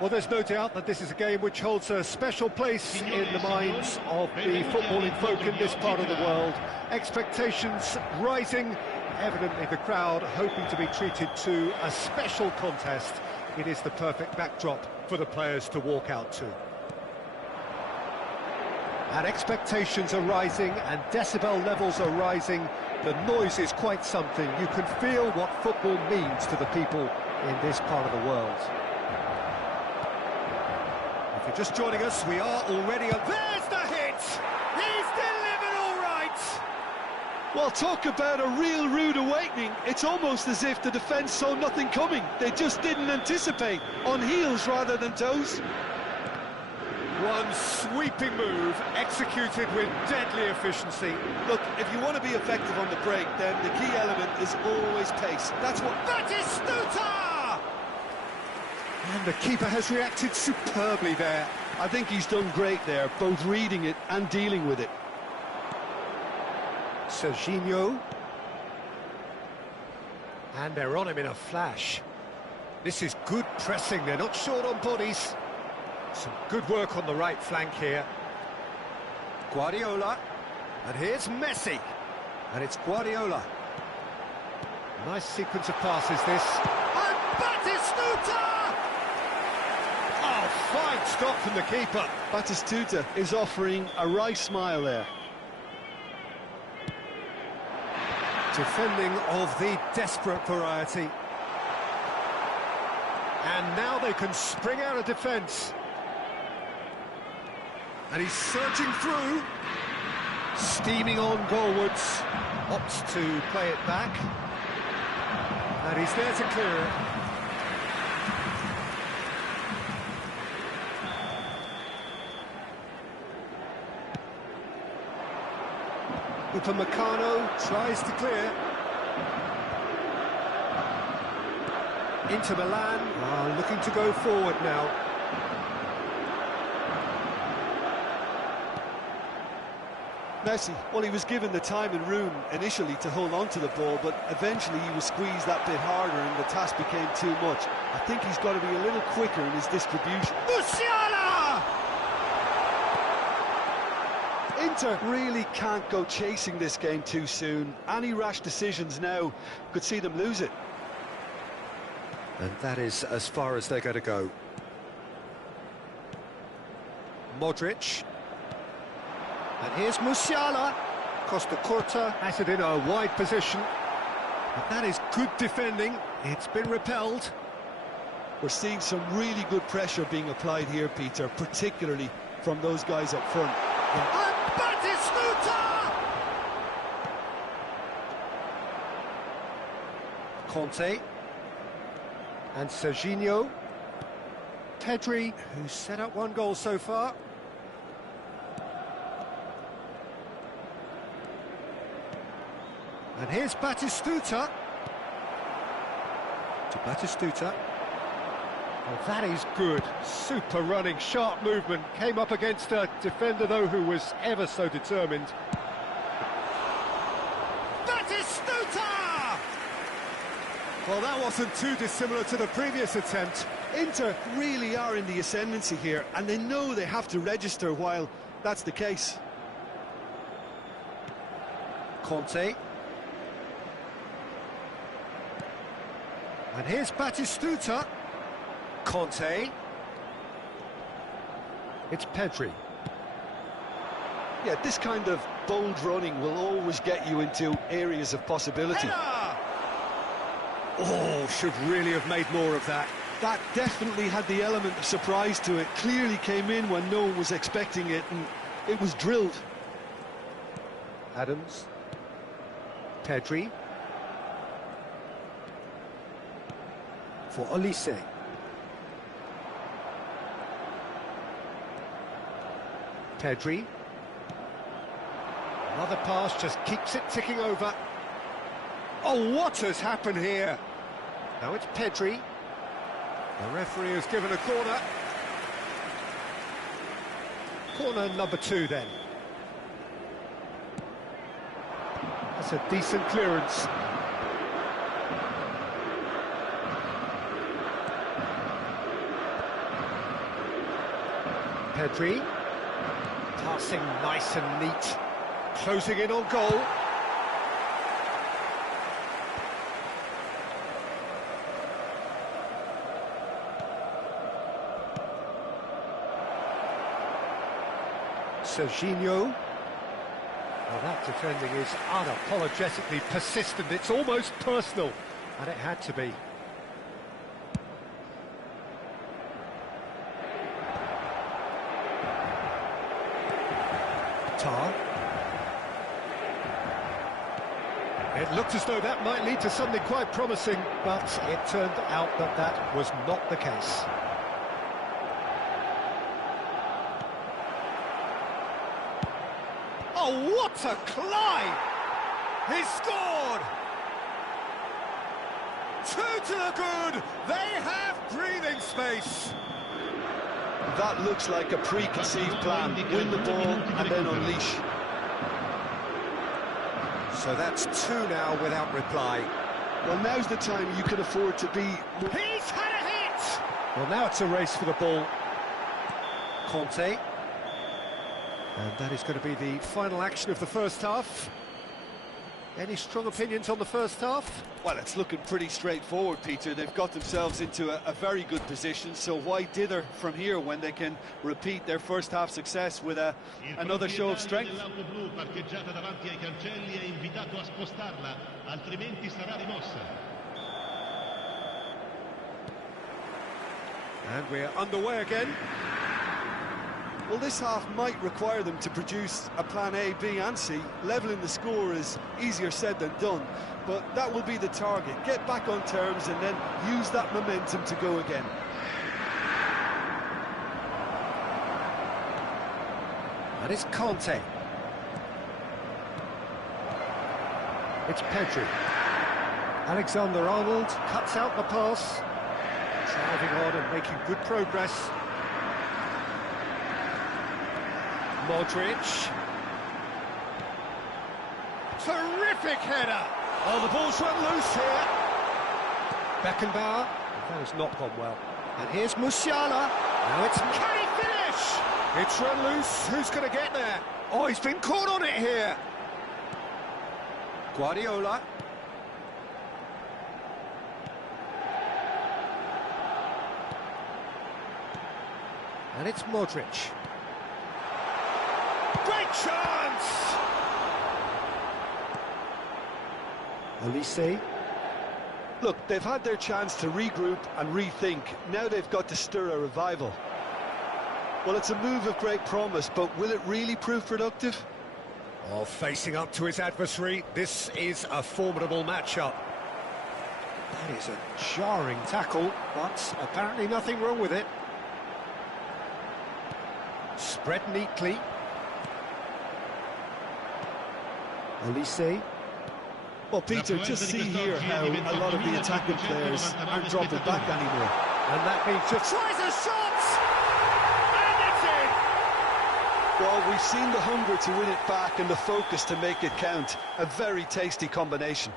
Well, there's no doubt that this is a game which holds a special place in the minds of the footballing folk in this part of the world. Expectations rising, evidently the crowd hoping to be treated to a special contest. It is the perfect backdrop for the players to walk out to. And expectations are rising and decibel levels are rising. The noise is quite something. You can feel what football means to the people in this part of the world. If you're just joining us, we are already... There's the hit! He's delivered all right! Well, talk about a real rude awakening. It's almost as if the defence saw nothing coming. They just didn't anticipate, on heels rather than toes. One sweeping move, executed with deadly efficiency. Look, if you want to be effective on the break, then the key element is always pace. That's what... Batistuta! And the keeper has reacted superbly there. I think he's done great there, both reading it and dealing with it. Serginho. And they're on him in a flash. This is good pressing, they're not short on bodies. Some good work on the right flank here. Guardiola. And here's Messi. And it's Guardiola. Nice sequence of passes, this. And Batistuta! Oh, fine stop from the keeper. Batistuta is offering a wry smile there. Defending of the desperate variety. And now they can spring out of defence. And he's surging through. Steaming on goalwards. Opts to play it back. And he's there to clear it. Upamecano tries to clear. Inter Milan are looking to go forward now. Messi, well, he was given the time and room initially to hold on to the ball, but eventually he was squeezed that bit harder and the task became too much. I think he's got to be a little quicker in his distribution. Musiala! Inter really can't go chasing this game too soon. Any rash decisions now could see them lose it. And that is as far as they're going to go. Modric. And here's Musiala. Costa Curta has it in a wide position. But that is good defending. It's been repelled. We're seeing some really good pressure being applied here, Peter, particularly from those guys up front. And Batistuta! Conte. And Serginho. Pedri, who's set up one goal so far. And here's Batistuta. To Batistuta. Well, that is good. Super running, sharp movement. Came up against a defender, though, who was ever so determined. Batistuta! Well, that wasn't too dissimilar to the previous attempt. Inter really are in the ascendancy here, and they know they have to register while that's the case. Conte. And here's Batistuta. Conte. It's Pedri. Yeah, this kind of bold running will always get you into areas of possibility. Header! Oh, should really have made more of that. That definitely had the element of surprise to it. Clearly came in when no one was expecting it, and it was drilled. Adams. Pedri. For Olise. Pedri. Another pass just keeps it ticking over. Oh, what has happened here? Now it's Pedri. The referee has given a corner. Corner number 2 then. That's a decent clearance. Pedri. Passing nice and neat. Closing in on goal. Serginho. Well, that defending is unapologetically persistent. It's almost personal, and it had to be. Tar. It looked as though that might lead to something quite promising, but it turned out that that was not the case. Oh, what a climb! He scored! 2 to the good! They have breathing space! That looks like a preconceived plan. Win the ball and then unleash. So that's 2 now without reply. Well, now's the time you can afford to be... He's had a hit! Well, now it's a race for the ball. Conte. And that is going to be the final action of the first half. Any strong opinions on the first half? Well, it's looking pretty straightforward, Peter. They've got themselves into a very good position, so why dither from here when they can repeat their first half success with another show of strength? And we're underway again. Well, this half might require them to produce a plan A, B and C. Levelling the score is easier said than done, but that will be the target. Get back on terms and then use that momentum to go again. And it's Conte. It's Pedri. Alexander-Arnold cuts out the pass. Driving on and making good progress. Modric. Terrific header! Oh, the ball's run loose here. Beckenbauer. That has not gone well. And here's Musiala. Now it's... Can he finish? It's run loose. Who's going to get there? Oh, he's been caught on it here. Guardiola. And it's Modric. Great chance! Olise. Look, they've had their chance to regroup and rethink. Now they've got to stir a revival. Well, it's a move of great promise, but will it really prove productive? Oh, facing up to his adversary, this is a formidable matchup. That is a jarring tackle, but apparently nothing wrong with it. Spread neatly. Olise. Well, Peter, just see here how a lot of the attacking players aren't dropping back anymore. And that means just tries a shot! And it's in! Well, we've seen the hunger to win it back and the focus to make it count. A very tasty combination.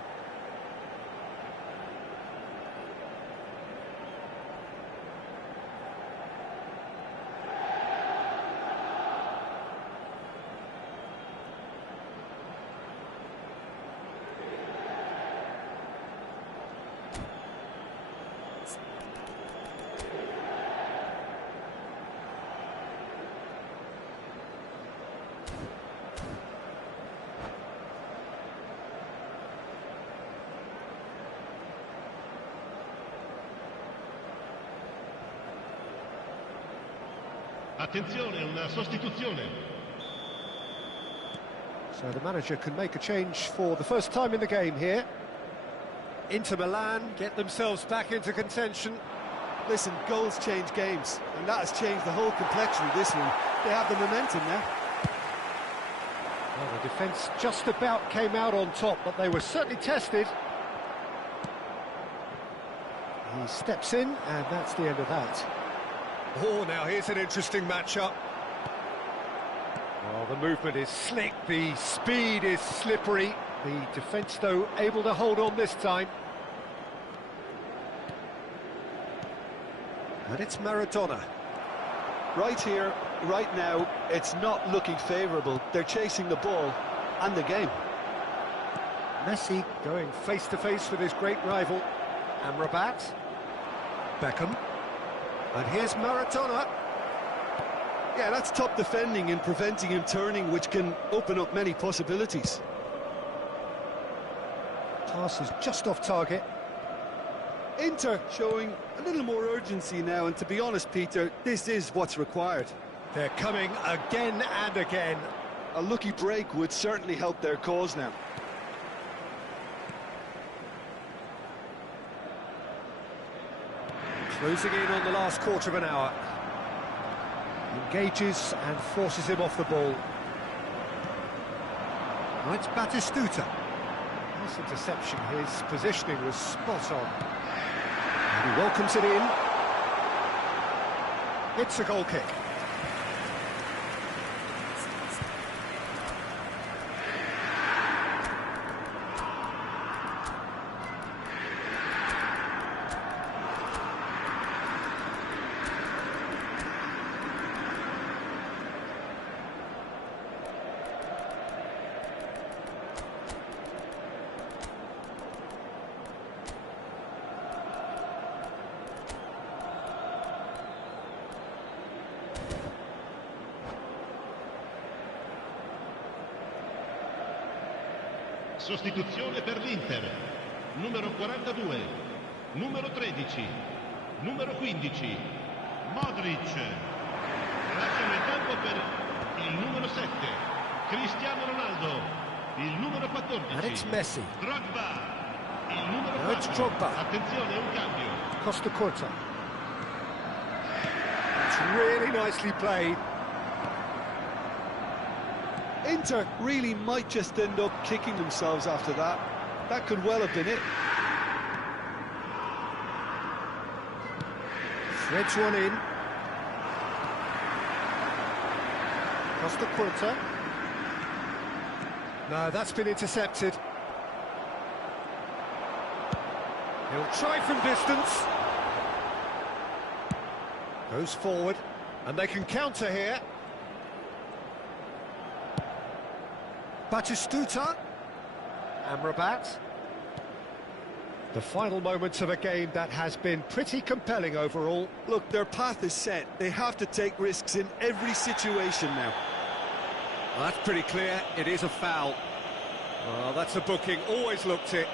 Attenzione, una sostituzione. So the manager can make a change for the first time in the game here. Inter Milan get themselves back into contention. Listen, goals change games, and that has changed the whole complexion of this one. They have the momentum now. Well, the defence just about came out on top, but they were certainly tested. He steps in, and that's the end of that. Oh, now here's an interesting matchup. Well, the movement is slick, the speed is slippery. The defence, though, able to hold on this time. And it's Maradona. Right here, right now, it's not looking favourable. They're chasing the ball and the game. Messi going face-to-face with his great rival. Amrabat. Beckham. And here's Maradona. Yeah, that's top defending and preventing him turning, which can open up many possibilities. Pass is just off target. Inter showing a little more urgency now, and to be honest, Peter, this is what's required. They're coming again and again. A lucky break would certainly help their cause now. Closing in on the last quarter of an hour. Engages and forces him off the ball. Right, Batistuta. Nice interception, his positioning was spot on. And he welcomes it in. It's a goal kick. Sostituzione per l'Inter. Numero 42, numero 13, numero 15, Modric. Lasciano il campo per il numero 7, Cristiano Ronaldo. Il numero 14, And it's Messi. Drogba. Il numero Now it's 4. Drogba. Attenzione, un cambio. Costa Curta. It's really nicely played. Inter really might just end up kicking themselves after that. That could well have been it. Threads one in. Costa Curta. No, that's been intercepted. He'll try from distance. Goes forward, and they can counter here. Batistuta. Amrabat. The final moments of a game that has been pretty compelling overall. Look, their path is set. They have to take risks in every situation now. Well, that's pretty clear. It is a foul. Well, that's a booking. Always looked it.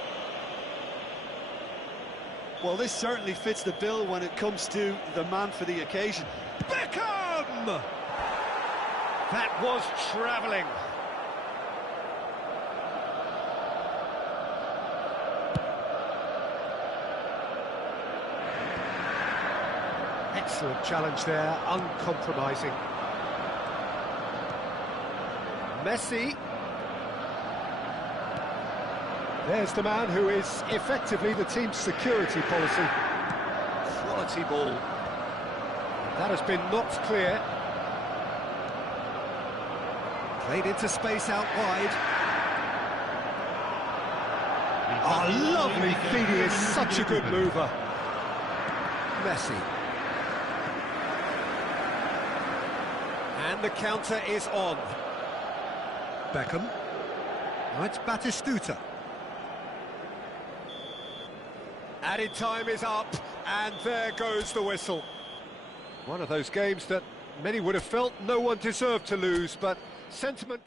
Well, this certainly fits the bill when it comes to the man for the occasion. Beckham! That was travelling. Excellent challenge there, uncompromising. Messi. There's the man who is effectively the team's security policy. Quality ball. That has been knocked clear. Played into space out wide. Oh, lovely feed, he is such a good mover. Messi. And the counter is on. Beckham. Now it's Batistuta. Added time is up, and there goes the whistle. One of those games that many would have felt no one deserved to lose, but sentiment...